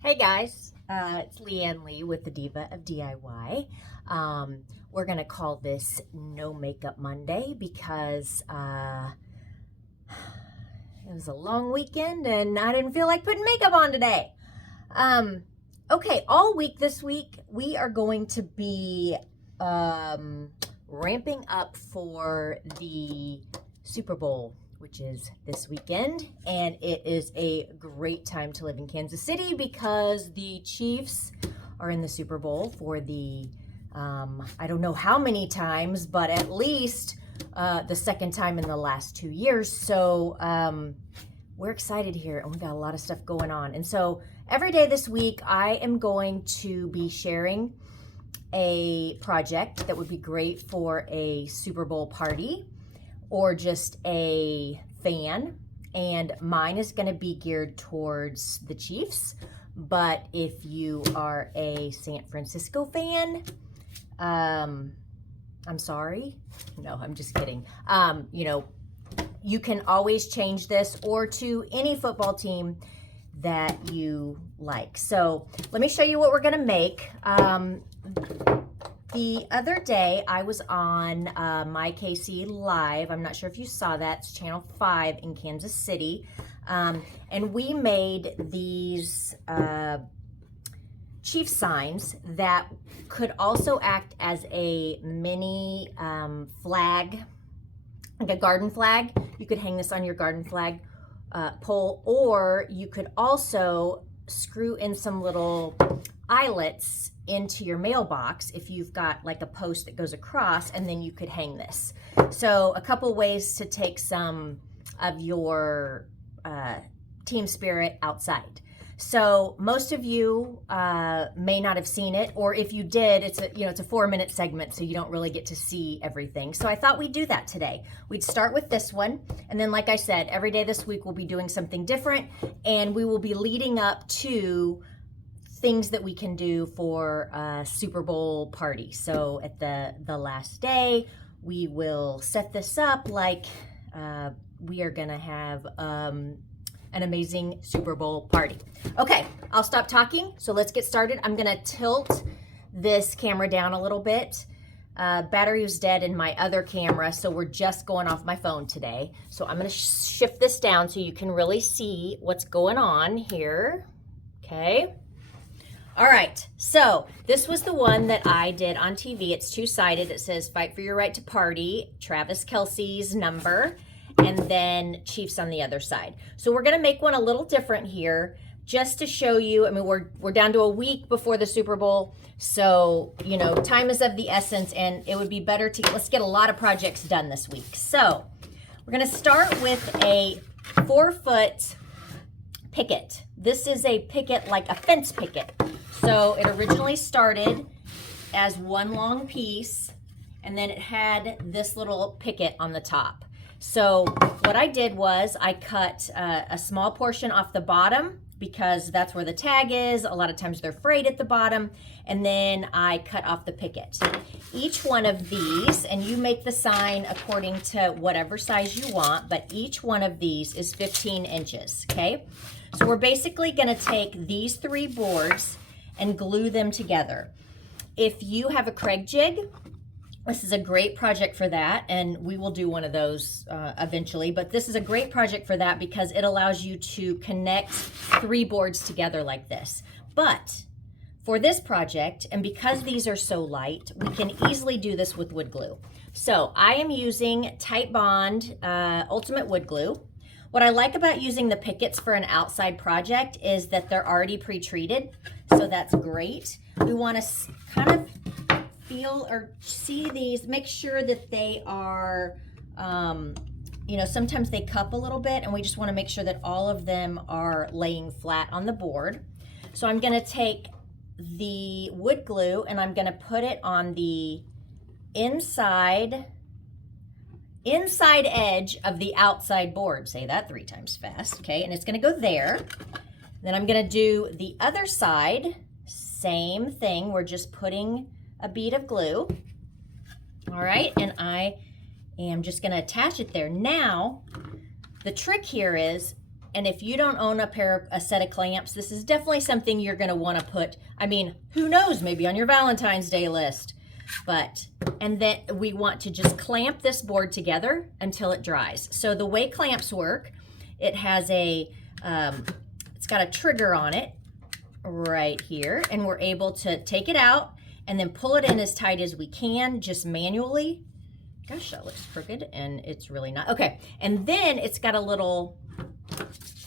Hey guys, it's Leanne Lee with the Diva of DIY. We're gonna call this No Makeup Monday because it was a long weekend and I didn't feel like putting makeup on today. Okay, all week this week we are going to be ramping up for the Super Bowl, which is this weekend, and it is a great time to live in Kansas City because the Chiefs are in the Super Bowl for the I don't know how many times, but at least the second time in the last 2 years. So we're excited here, and we got a lot of stuff going on. And so every day this week I am going to be sharing a project that would be great for a Super Bowl party or just a fan, and mine is going to be geared towards the Chiefs. But if you are a San Francisco fan, I'm sorry. No, I'm just kidding. You can always change this or to any football team that you like. So let me show you what we're going to make. The other day, I was on My KC Live. I'm not sure if you saw that. It's Channel 5 in Kansas City. And we made these Chief signs that could also act as a mini flag, like a garden flag. You could hang this on your garden flag pole, or you could also screw in some little eyelets into your mailbox if you've got like a post that goes across, and then you could hang this. So a couple ways to take some of your team spirit outside. So most of you may not have seen it, or if you did, it's a 4-minute segment, so you don't really get to see everything. So I thought we'd do that today. We'd start with this one, and then like I said, every day this week we'll be doing something different, and we will be leading up to things that we can do for a Super Bowl party. So at the last day, we will set this up like we are gonna have an amazing Super Bowl party. Okay, I'll stop talking, so let's get started. I'm gonna tilt this camera down a little bit. Battery was dead in my other camera, so we're just going off my phone today. So I'm gonna shift this down so you can really see what's going on here, okay? All right, so this was the one that I did on TV. It's two-sided. It says "Fight for your right to party," Travis Kelce's number, and then Chiefs on the other side. So we're gonna make one a little different here just to show you. I mean, we're down to a week before the Super Bowl, so time is of the essence, and it would be better to let's get a lot of projects done this week. So we're gonna start with a 4-foot picket. This is a picket, like a fence picket. So it originally started as one long piece, and then it had this little picket on the top. So what I did was I cut a small portion off the bottom because that's where the tag is. A lot of times they're frayed at the bottom, and then I cut off the picket. Each one of these, and you make the sign according to whatever size you want, but each one of these is 15 inches, okay? So we're basically gonna take these 3 boards and glue them together. If you have a Craig jig, this is a great project for that, and we will do one of those eventually, but this is a great project for that because it allows you to connect 3 boards together like this. But for this project, and because these are so light, we can easily do this with wood glue. So I am using Tite Bond Ultimate Wood Glue. What I like about using the pickets for an outside project is that they're already pre-treated, so that's great. We want to kind of feel or see these, make sure that they are, sometimes they cup a little bit, and we just want to make sure that all of them are laying flat on the board. So I'm going to take the wood glue and I'm going to put it on the inside edge of the outside board. Say that 3 times fast, okay? And it's gonna go there. Then I'm gonna do the other side, same thing. We're just putting a bead of glue. All right, and I am just gonna attach it there. Now, the trick here is, And if you don't own a set of clamps, this is definitely something you're going to want to put, I mean, who knows, maybe on your Valentine's Day list. And then we want to just clamp this board together until it dries. So the way clamps work, it has it's got a trigger on it right here, and we're able to take it out and then pull it in as tight as we can, just manually. Gosh, that looks crooked, and it's really not. Okay, and then it's got a little,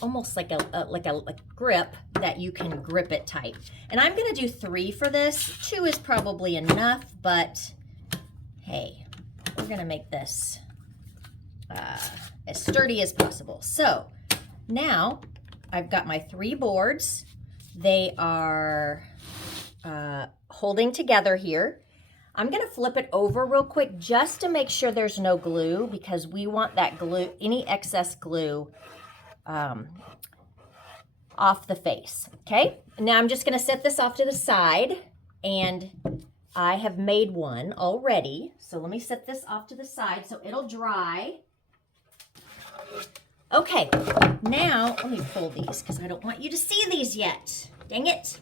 almost like a grip that you can grip it tight. And I'm gonna do 3 for this. 2 is probably enough, but hey, we're gonna make this as sturdy as possible. So now I've got my 3 boards. They are holding together here. I'm gonna flip it over real quick just to make sure there's no glue, because we want that glue, any excess glue, off the face. Okay, now I'm just gonna set this off to the side, and I have made one already. So let me set this off to the side so it'll dry. Okay, now let me pull these because I don't want you to see these yet. Dang it.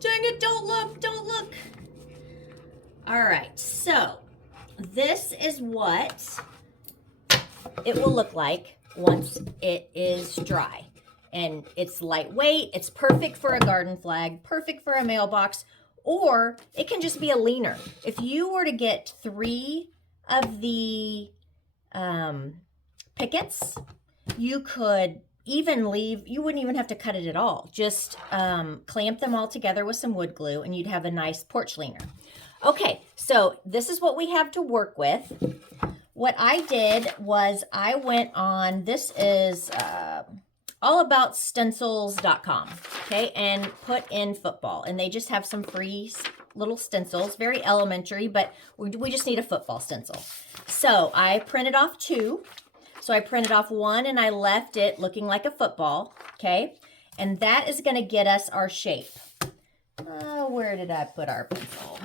Dang it, don't look, don't look. All right, so this is what it will look like once it is dry. And it's lightweight, it's perfect for a garden flag, perfect for a mailbox, or it can just be a leaner. If you were to get 3 of the pickets, you could even leave, you wouldn't even have to cut it at all. Just clamp them all together with some wood glue and you'd have a nice porch leaner. Okay, so this is what we have to work with. What I did was I went on, this is allaboutstencils.com, okay, and put in football. And they just have some free little stencils, very elementary, but we just need a football stencil. So I printed off 2. So I printed off 1 and I left it looking like a football, okay? And that is gonna get us our shape. Where did I put our pencil?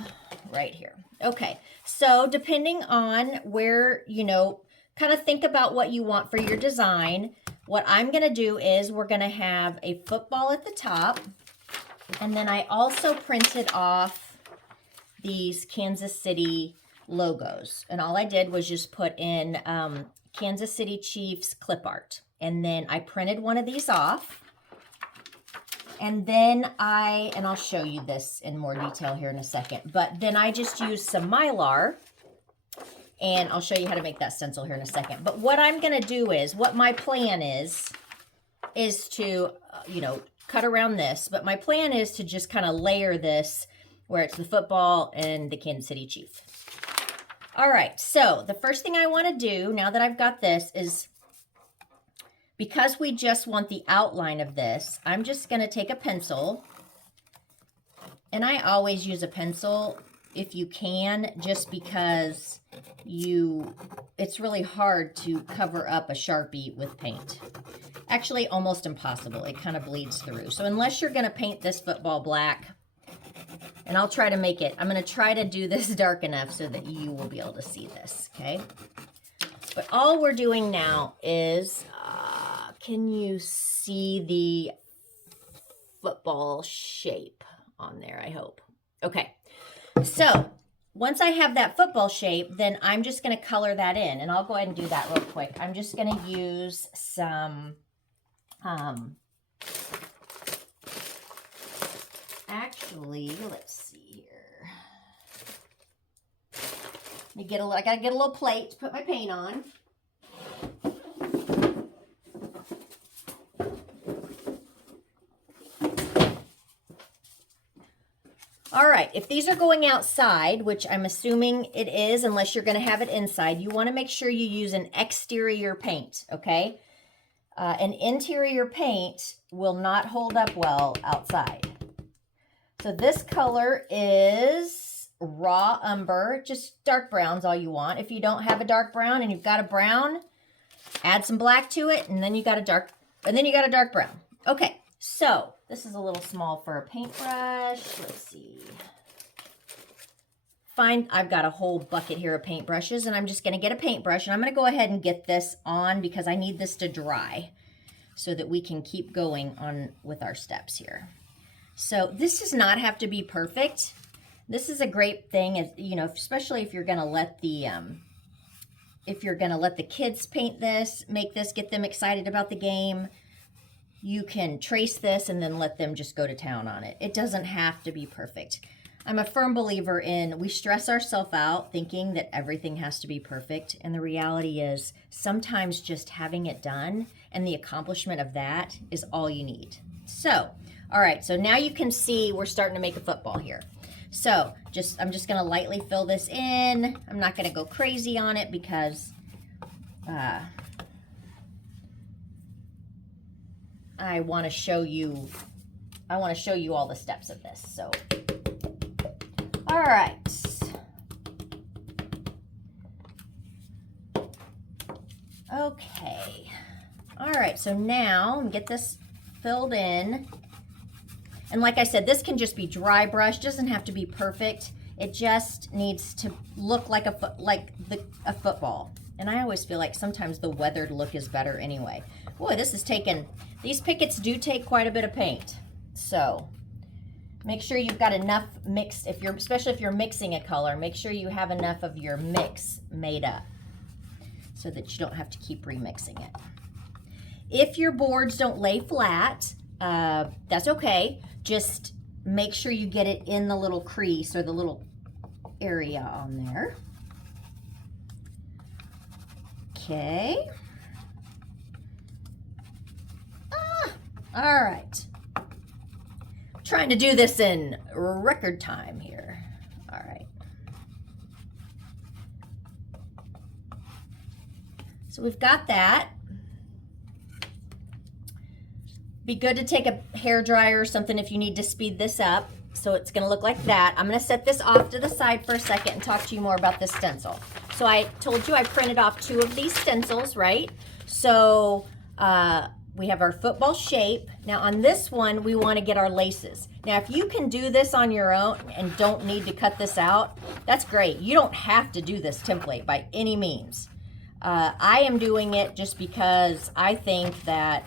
Right here. Okay, so depending on where, you know, kind of think about what you want for your design. What I'm gonna do is we're gonna have a football at the top, and then I also printed off these Kansas City logos. And all I did was just put in Kansas City Chiefs clip art. And then I printed one of these off. And then I'll show you this in more detail here in a second, but then I just used some Mylar, and I'll show you how to make that stencil here in a second. But what I'm gonna do is, what my plan is to, you know, cut around this, but my plan is to just kind of layer this where it's the football and the Kansas City Chief. All right, so the first thing I wanna do, now that I've got this, is because we just want the outline of this, I'm just gonna take a pencil, and I always use a pencil if you can, just because it's really hard to cover up a Sharpie with paint. Actually, almost impossible. It kind of bleeds through. So unless you're gonna paint this football black, and I'll try to make it, I'm gonna try to do this dark enough so that you will be able to see this, okay? But all we're doing now is, can you see the football shape on there, I hope? Okay, so once I have that football shape, then I'm just gonna color that in, and I'll go ahead and do that real quick. I'm just gonna use some, actually, let's see here. I gotta get a little plate to put my paint on. All right, if these are going outside, which I'm assuming it is, unless you're gonna have it inside, you wanna make sure you use an exterior paint, okay? An interior paint will not hold up well outside. So this color is raw umber, just dark brown's all you want. If you don't have a dark brown and you've got a brown, add some black to it, and then you got a dark brown. Okay, so this is a little small for a paintbrush. Let's see. I've got a whole bucket here of paintbrushes, and I'm just gonna get a paintbrush, and I'm gonna go ahead and get this on because I need this to dry. so that we can keep going on with our steps here. So this does not have to be perfect. This is a great thing, you know, especially if you're going to let the kids paint this, make this, get them excited about the game. You can trace this and then let them just go to town on it. It doesn't have to be perfect. I'm a firm believer in we stress ourselves out thinking that everything has to be perfect. And the reality is sometimes just having it done and the accomplishment of that is all you need. So, all right, so now you can see we're starting to make a football here. So I'm just gonna lightly fill this in. I'm not gonna go crazy on it because I want to show you all the steps of this. So, all right. Okay. All right, so now get this filled in. And like I said, this can just be dry brush, doesn't have to be perfect. It just needs to look like a football. And I always feel like sometimes the weathered look is better anyway. Boy, these pickets do take quite a bit of paint. So make sure you've got enough mixed, especially if you're mixing a color, make sure you have enough of your mix made up so that you don't have to keep remixing it. If your boards don't lay flat, that's okay. Just make sure you get it in the little crease or the little area on there. Okay. All right. Trying to do this in record time here. All right. So we've got that. Be good to take a hair dryer or something if you need to speed this up. So it's going to look like that. I'm going to set this off to the side for a second and talk to you more about this stencil. So I told you I printed off 2 of these stencils, right? So we have our football shape. Now on this one, we want to get our laces. Now if you can do this on your own and don't need to cut this out, that's great. You don't have to do this template by any means. I am doing it just because I think that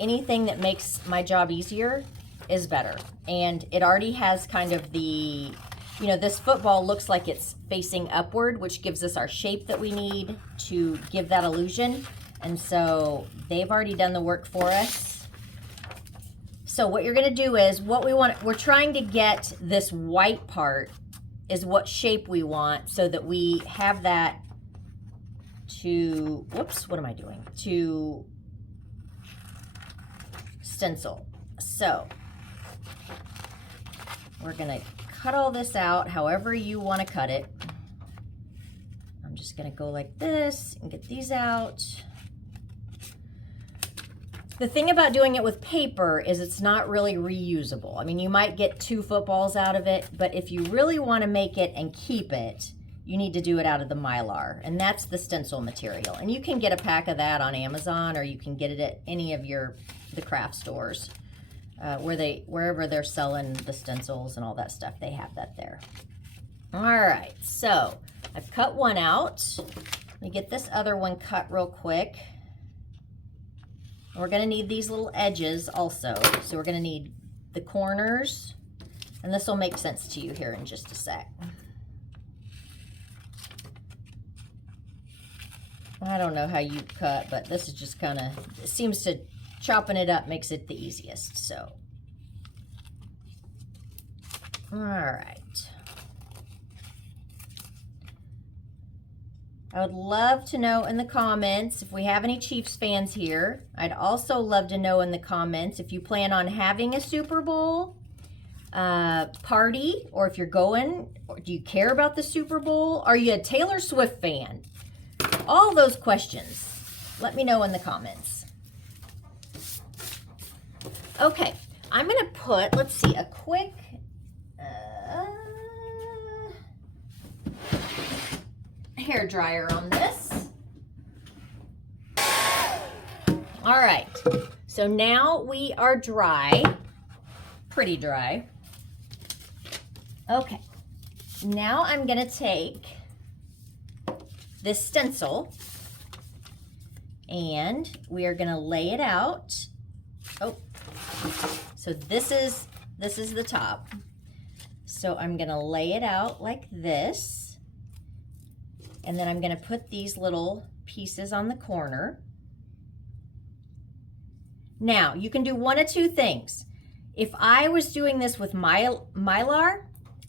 anything that makes my job easier is better. And it already has kind of the, you know, this football looks like it's facing upward, which gives us our shape that we need to give that illusion. And so they've already done the work for us. So what you're going to do is we're trying to get this white part is what shape we want so that we have that to, whoops, what am I doing? To stencil. So we're going to cut all this out however you want to cut it. I'm just going to go like this and get these out. The thing about doing it with paper is it's not really reusable. I mean, you might get 2 footballs out of it, but if you really want to make it and keep it, you need to do it out of the Mylar, and that's the stencil material. And you can get a pack of that on Amazon, or you can get it at any of the craft stores wherever they're selling the stencils and all that stuff. They have that there. All right, so I've cut one out. Let me get this other one cut real quick. We're going to need these little edges also. So we're going to need the corners, and this will make sense to you here in just a sec. I don't know how you cut, but this is just kind of, it seems to chopping it up makes it the easiest. So, all right. I would love to know in the comments if we have any Chiefs fans here. I'd also love to know in the comments if you plan on having a Super Bowl party, or if you're going, or do you care about the Super Bowl? Are you a Taylor Swift fan? All those questions, let me know in the comments. Okay, I'm going to put, let's see, a quick hair dryer on this. All right, so now we are dry, pretty dry. Okay, now I'm going to take this stencil and we are gonna lay it out. Oh, so this is the top. So I'm gonna lay it out like this, and then I'm gonna put these little pieces on the corner. Now, you can do one of two things. If I was doing this with Mylar,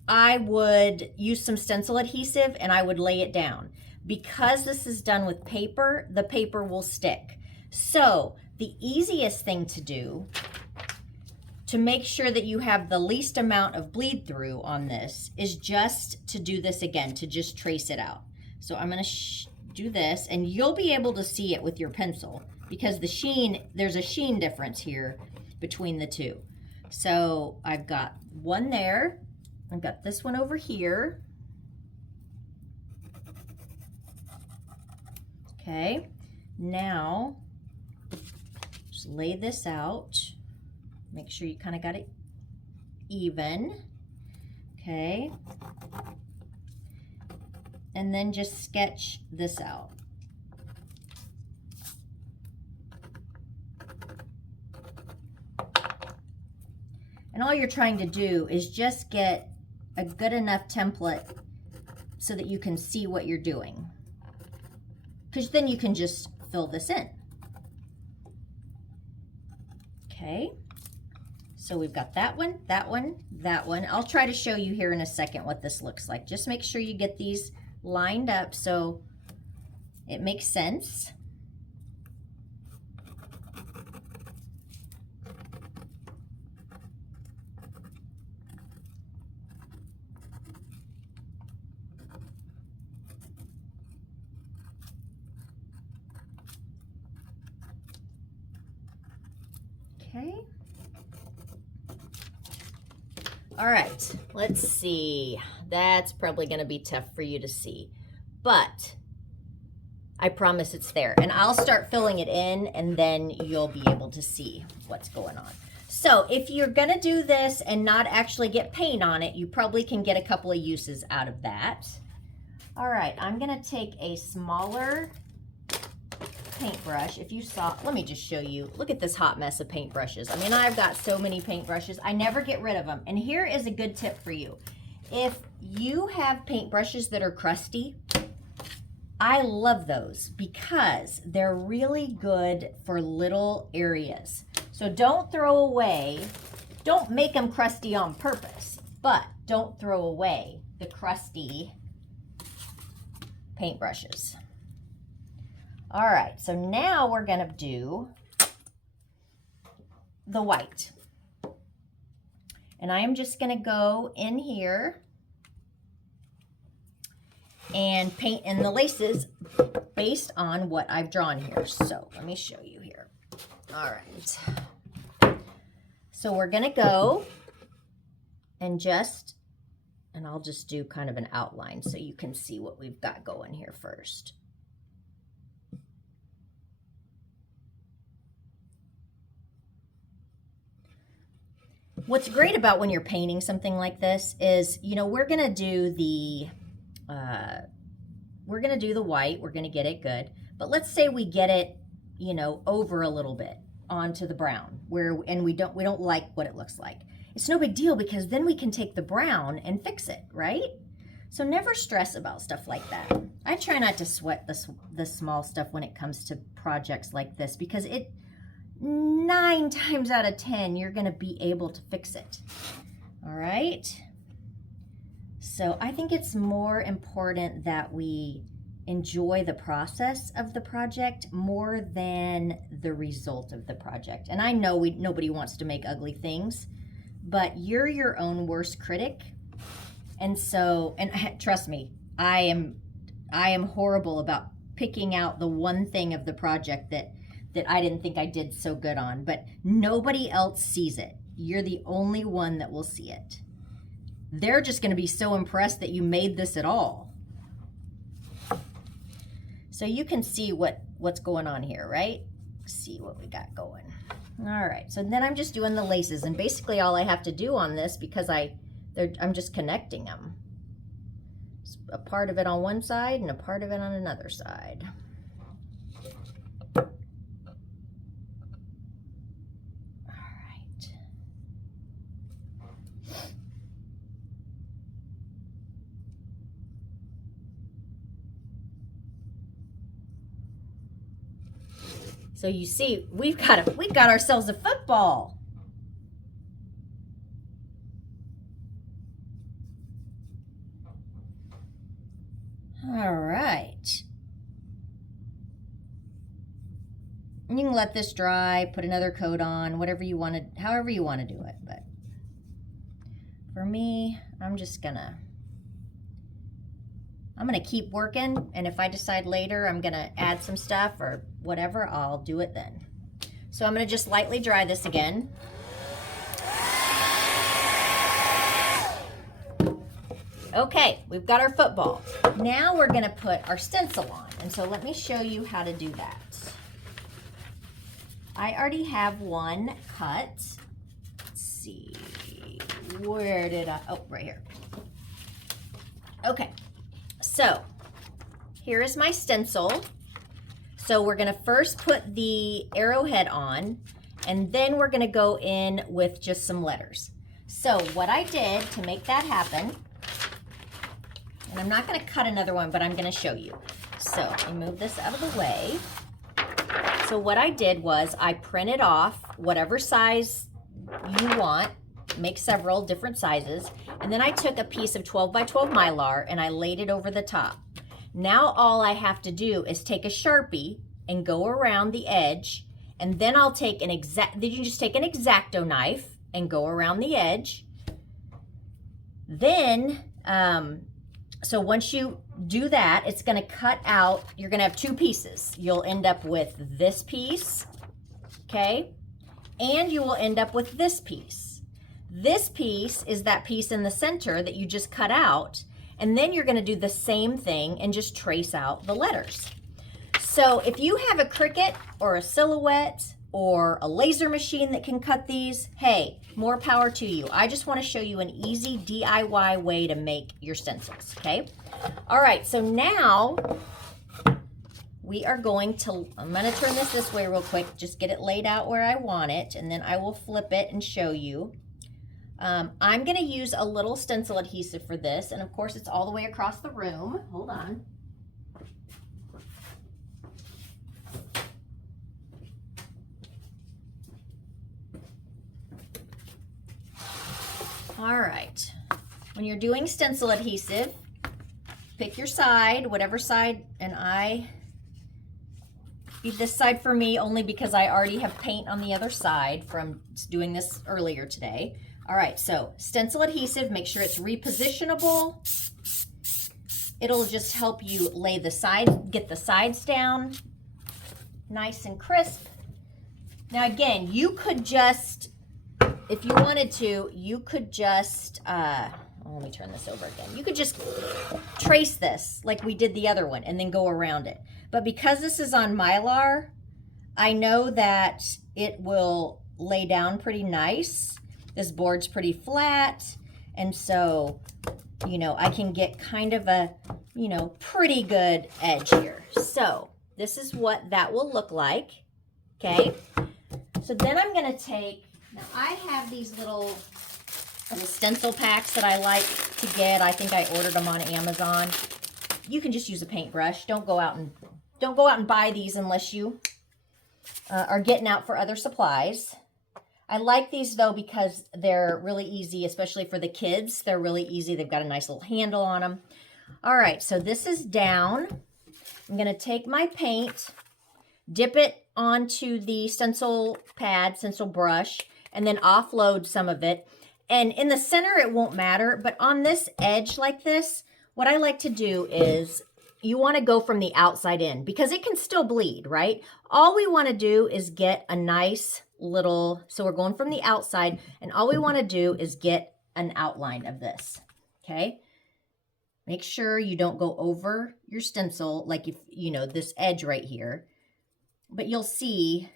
I would use some stencil adhesive and I would lay it down. Because this is done with paper, the paper will stick. So the easiest thing to do to make sure that you have the least amount of bleed through on this is just to do this again, to just trace it out. So I'm gonna do this, and you'll be able to see it with your pencil because the sheen, there's a sheen difference here between the two. So I've got one there, I've got this one over here. Okay, now just lay this out. Make sure you kind of got it even. Okay. And then just sketch this out. And all you're trying to do is just get a good enough template so that you can see what you're doing. Because then you can just fill this in. Okay, so we've got that one, that one, that one. I'll try to show you here in a second what this looks like. Just make sure you get these lined up so it makes sense. Okay. All right, let's see. That's probably going to be tough for you to see, but I promise it's there. And I'll start filling it in, and then you'll be able to see what's going on. So if you're going to do this and not actually get paint on it, you probably can get a couple of uses out of that. All right, I'm going to take a smaller paintbrush. If you saw, let me just show you. Look at this hot mess of paintbrushes. I mean, I've got so many paintbrushes. I never get rid of them. And here is a good tip for you. If you have paintbrushes that are crusty, I love those because they're really good for little areas. So don't throw away, don't make them crusty on purpose, but don't throw away the crusty paintbrushes. All right, so now we're gonna do the white. And I am just gonna go in here and paint in the laces based on what I've drawn here. So let me show you here. All right. So we're gonna go and I'll just do kind of an outline so you can see what we've got going here first. What's great about when you're painting something like this is, you know, we're gonna do the white, we're gonna get it good, but let's say we get it, you know, over a little bit onto the brown, and we don't like what it looks like. It's no big deal because then we can take the brown and fix it, right? So never stress about stuff like that. I try not to sweat the small stuff when it comes to projects like this because 9 times out of 10, you're gonna be able to fix it. All right. So I think it's more important that we enjoy the process of the project more than the result of the project. And I know nobody wants to make ugly things, but you're your own worst critic. And so, and trust me, I am horrible about picking out the one thing of the project that I didn't think I did so good on, but nobody else sees it. You're the only one that will see it. They're just gonna be so impressed that you made this at all. So you can see what's going on here, right? See what we got going. All right, so then I'm just doing the laces, and basically all I have to do on this, because I'm just connecting them. A part of it on one side and a part of it on another side. So you see, we've got ourselves a football. All right. You can let this dry, put another coat on, whatever you want to, however you want to do it. But for me, I'm gonna keep working, and if I decide later I'm gonna add some stuff or whatever, I'll do it then. So I'm gonna just lightly dry this again. Okay, we've got our football. Now we're gonna put our stencil on, and so let me show you how to do that. I already have one cut. Let's see, where did I, oh, right here. Okay, so here is my stencil. So we're gonna first put the arrowhead on, and then we're gonna go in with just some letters. So what I did to make that happen, and I'm not gonna cut another one, but I'm gonna show you. So let me move this out of the way. So what I did was I printed off whatever size you want, make several different sizes, and then I took a piece of 12 by 12 Mylar and I laid it over the top. Now all I have to do is take a Sharpie and go around the edge, and then I'll take then you just take an X-Acto knife and go around the edge. Then, so once you do that, it's gonna cut out, you're gonna have two pieces. You'll end up with this piece, okay? And you will end up with this piece. This piece is that piece in the center that you just cut out, and then you're gonna do the same thing and just trace out the letters. So if you have a Cricut or a Silhouette or a laser machine that can cut these, hey, more power to you. I just want to show you an easy DIY way to make your stencils, okay? All right, so now we are going to, I'm going to turn this way real quick, just get it laid out where I want it, and then I will flip it and show you. I'm going to use a little stencil adhesive for this, and of course it's all the way across the room. Hold on. All right, when you're doing stencil adhesive, pick your side, whatever side, and I use this side for me only because I already have paint on the other side from doing this earlier today. All right, so stencil adhesive, make sure it's repositionable. It'll just help you lay the side, get the sides down nice and crisp. Now again, you could just, if you wanted to, you could just, let me turn this over again. You could just trace this like we did the other one and then go around it. But because this is on Mylar, I know that it will lay down pretty nice. This board's pretty flat. And so, you know, I can get kind of a, you know, pretty good edge here. So this is what that will look like, okay? So then I'm gonna take, now I have these little stencil packs that I like to get. I think I ordered them on Amazon. You can just use a paintbrush. Don't go out and buy these unless you are getting out for other supplies. I like these though because they're really easy, especially for the kids. They're really easy. They've got a nice little handle on them. All right, so this is down. I'm gonna take my paint, dip it onto the stencil pad, stencil brush, and then offload some of it. And in the center, it won't matter, but on this edge like this, what I like to do is you want to go from the outside in because it can still bleed, right? All we want to do is get a nice little, so we're going from the outside, and all we want to do is get an outline of this, okay? Make sure you don't go over your stencil, like if, you know, this edge right here, but you'll see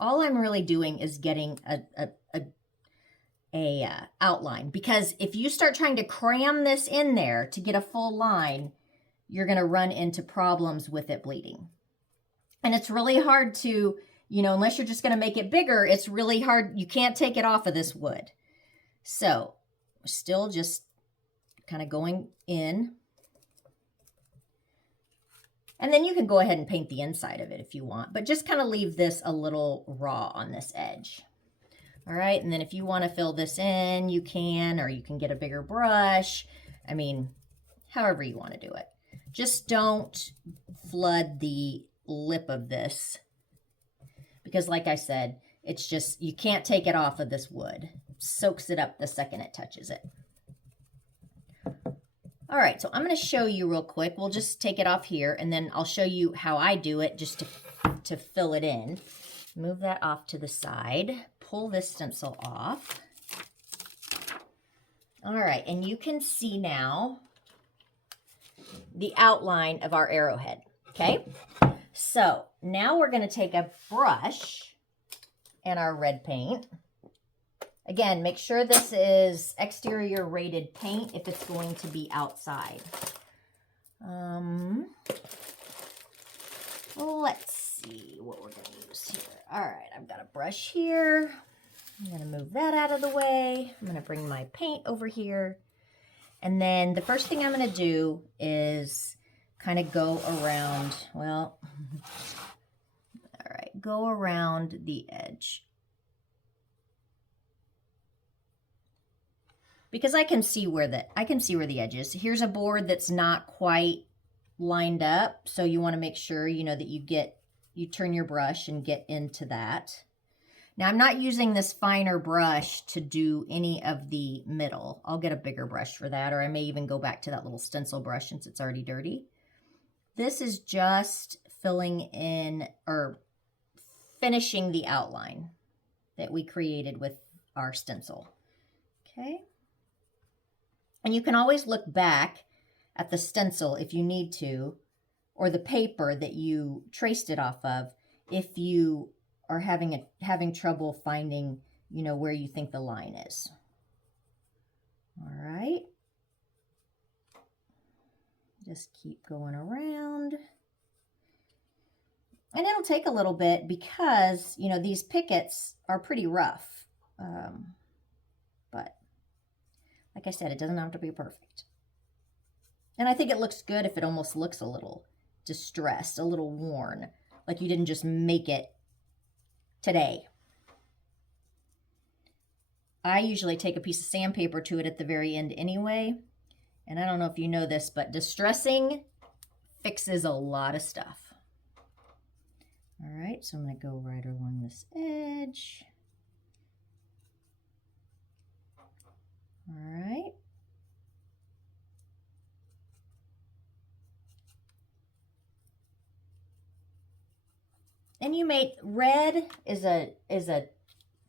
all I'm really doing is getting a outline, because if you start trying to cram this in there to get a full line, you're going to run into problems with it bleeding. And it's really hard to, you know, unless you're just going to make it bigger, it's really hard. You can't take it off of this wood. So still just kind of going in. And then you can go ahead and paint the inside of it if you want, but just kind of leave this a little raw on this edge. All right, and then if you want to fill this in, you can, or you can get a bigger brush. I mean, however you want to do it. Just don't flood the lip of this because like I said, it's just, you can't take it off of this wood. It soaks it up the second it touches it. All right, so I'm going to show you real quick. We'll just take it off here, and then I'll show you how I do it just to fill it in. Move that off to the side. Pull this stencil off. All right, and you can see now the outline of our arrowhead, okay? So now we're going to take a brush and our red paint. Again, make sure this is exterior rated paint if it's going to be outside. Let's see what we're going to use here. All right, I've got a brush here. I'm going to move that out of the way. I'm going to bring my paint over here. And then the first thing I'm going to do is kind of go around, well, all right, go around the edge. Because I can see where the edge is. Here's a board that's not quite lined up, so you want to make sure that you turn your brush and get into that. Now I'm not using this finer brush to do any of the middle. I'll get a bigger brush for that, or I may even go back to that little stencil brush since it's already dirty. This is just filling in or finishing the outline that we created with our stencil. Okay. And you can always look back at the stencil if you need to, or the paper that you traced it off of if you are having trouble finding, where you think the line is. All right. Just keep going around. And it'll take a little bit because, these pickets are pretty rough. But like I said, it doesn't have to be perfect. And I think it looks good if it almost looks a little distressed, a little worn, like you didn't just make it today. I usually take a piece of sandpaper to it at the very end anyway. And I don't know if you know this, but distressing fixes a lot of stuff. All right, so I'm going to go right along this edge. All right. And red is a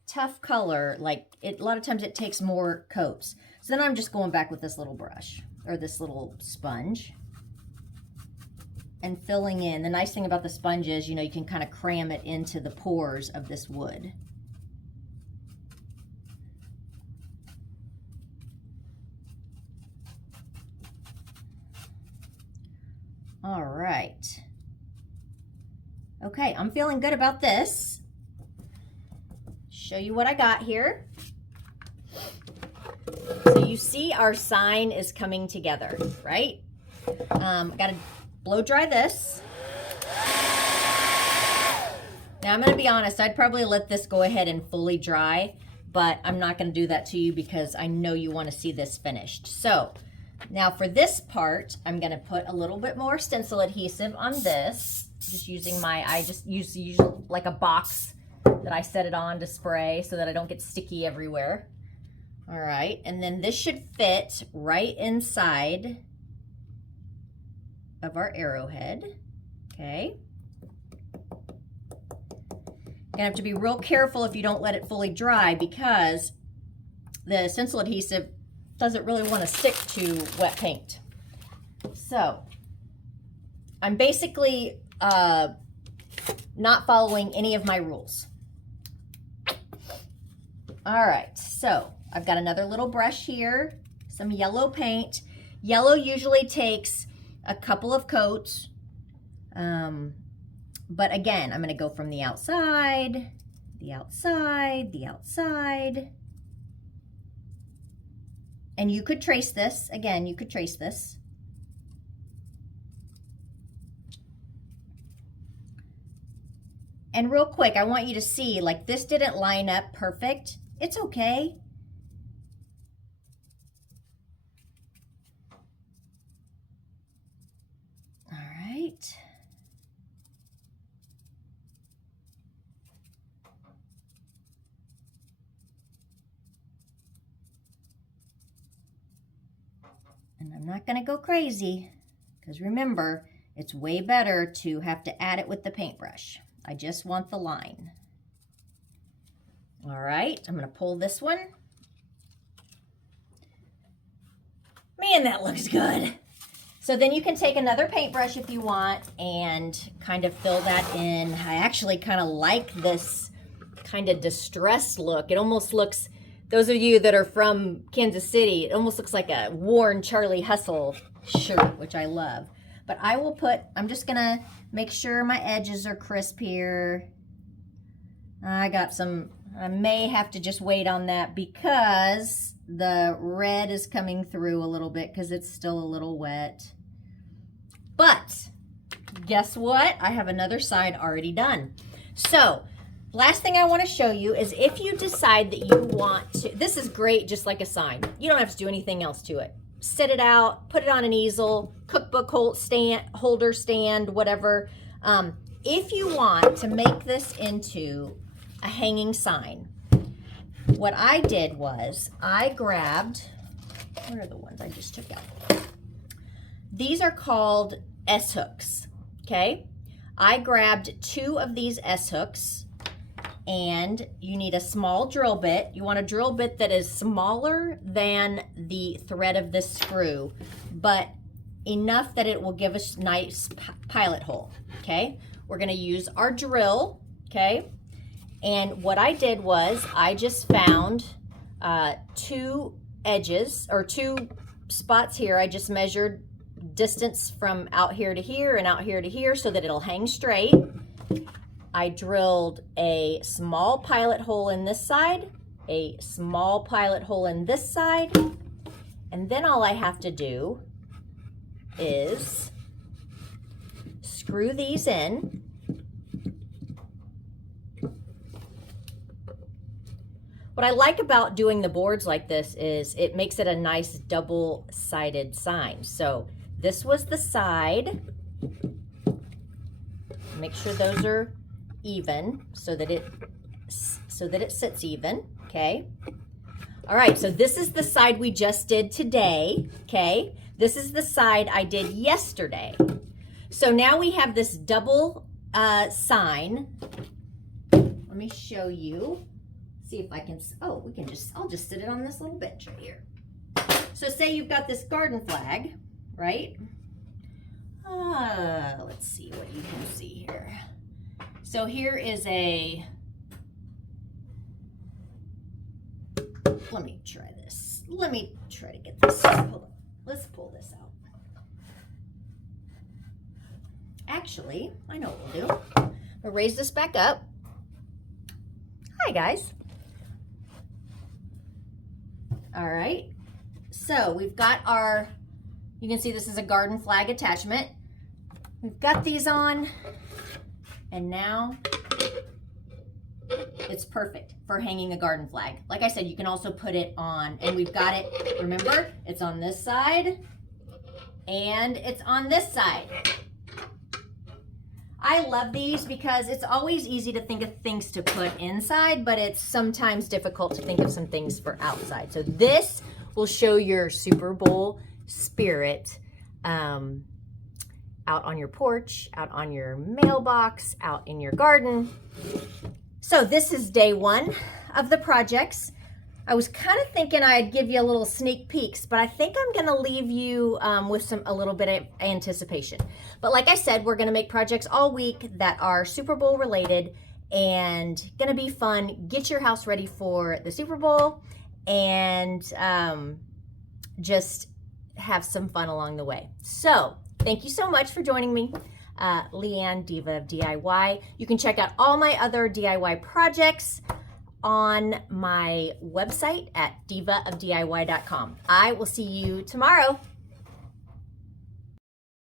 tough color. Like a lot of times it takes more coats. So then I'm just going back with this little brush or this little sponge and filling in. The nice thing about the sponge is, you can kind of cram it into the pores of this wood. All right. Okay, I'm feeling good about this. Show you what I got here. So you see our sign is coming together, right? Got to blow dry this. Now I'm going to be honest, I'd probably let this go ahead and fully dry, but I'm not going to do that to you because I know you want to see this finished. So now for this part, I'm going to put a little bit more stencil adhesive on this. Just using I just use like a box that I set it on to spray so that I don't get sticky everywhere. All right, and then this should fit right inside of our arrowhead, okay? You're gonna have to be real careful if you don't let it fully dry because the stencil adhesive doesn't really want to stick to wet paint. So I'm basically not following any of my rules. All right, so I've got another little brush here, some yellow paint. Yellow usually takes a couple of coats, but again, I'm going to go from the outside, the outside, the outside. And you could trace this. Again, you could trace this. And real quick, I want you to see, like, this didn't line up perfect. It's okay. All right. And I'm not going to go crazy, because remember, it's way better to have to add it with the paintbrush. I just want the line. All right, I'm going to pull this one. Man, that looks good. So then you can take another paintbrush if you want and kind of fill that in. I actually kind of like this kind of distressed look. It almost looks, those of you that are from Kansas City, it almost looks like a worn Charlie Hustle shirt, which I love. But I will put, I'm just gonna make sure my edges are crisp here. I got some, I may have to just wait on that because the red is coming through a little bit because it's still a little wet. But guess what? I have another side already done. So last thing I want to show you is if you decide that you want to, this is great just like a sign. You don't have to do anything else to it. Sit it out, put it on an easel, cookbook holder stand, whatever. If you want to make this into a hanging sign, what I did was I grabbed, where are the ones I just took out? These are called S-hooks, okay? I grabbed 2 of these S-hooks, and you need a small drill bit. You want a drill bit that is smaller than the thread of this screw, but enough that it will give us a nice pilot hole, okay? We're gonna use our drill, okay? And what I did was I just found 2 edges, or 2 spots here. I just measured distance from out here to here and out here to here so that it'll hang straight. I drilled a small pilot hole in this side, a small pilot hole in this side, and then all I have to do is screw these in. What I like about doing the boards like this is it makes it a nice double-sided sign. So this was the side. Make sure those are even so that it sits even, okay? All right, so this is the side we just did today, okay? This is the side I did yesterday. So now we have this double sign. Let me show you. See if I can, oh, I'll just sit it on this little bench right here. So say you've got this garden flag, right? Let's see what you can see here. So here is a, let me try this. Let me try to get this, hold on. Let's pull this out. Actually, I know what we'll do. We'll raise this back up. Hi guys. All right, so we've got our, you can see this is a garden flag attachment. We've got these on, and now it's perfect for hanging a garden flag. Like I said, you can also put it on, and we've got it, remember, it's on this side, and it's on this side. I love these because it's always easy to think of things to put inside, but it's sometimes difficult to think of some things for outside. So this will show your Super Bowl spirit out on your porch, out on your mailbox, out in your garden. So this is day 1 of the projects. I was kind of thinking I'd give you a little sneak peeks, but I think I'm gonna leave you with a little bit of anticipation. But like I said, we're gonna make projects all week that are Super Bowl related and gonna be fun. Get your house ready for the Super Bowl and just have some fun along the way. So thank you so much for joining me. Leanne, Diva of DIY. You can check out all my other DIY projects on my website at divaofdiy.com. I will see you tomorrow.